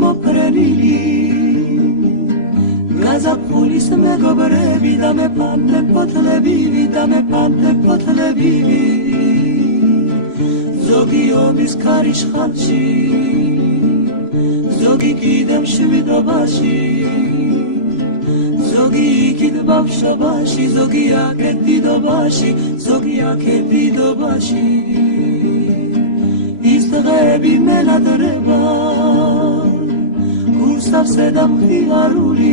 გამოფრენილი გაზაფხულის მეგობრები და მეფანტე ფოთლები ზოგი ომის ქარიშხალში ზოგი კიდე მშვიდობაში ზოგი იქით ბავშვობაში ზოგი აქეთ დიდობაში ის დღეები მენადრება გულსავსე და მხიარული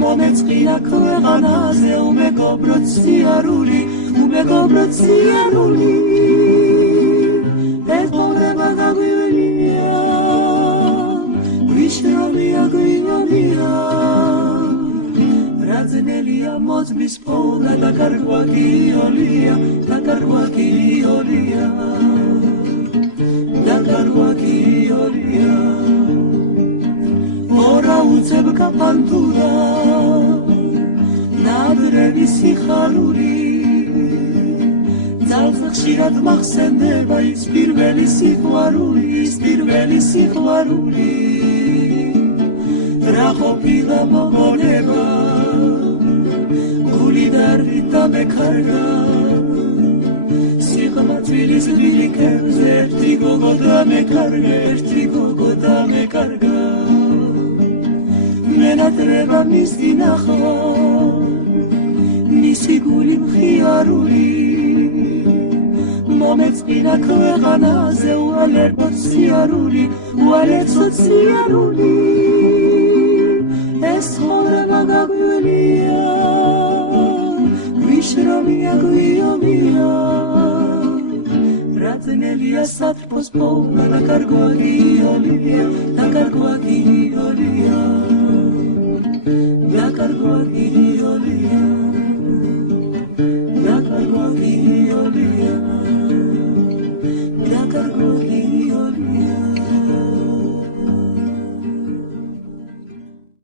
მომეწყინა ქვეყანაზე უმეგობროდ სიარული ეს მომრება გაგვივლია გვიშრომია გვიოლია რაძნელია მოწმის პოვნა და კარგვა გიოლია ორა უცებ კაპანტურა ნადრევი სიხარული ძალს ხშირად მახსენდება ის პირველი სიყვარული რა ყოფილა მომონება გული და მეკარგა სიღმაწვილის ლირიკებზე ერთი გოგო და მეკარგა მენადრება მისი ნახვა მისი გული მხიარული მომეწყინა ქვეყანაზე უალერწოდ სიარული ეს ცხოვრება გაგვივლია გვიშრომია გვიომია რაძნელია საფრთხოს პოვნა და კარგვა გიოლია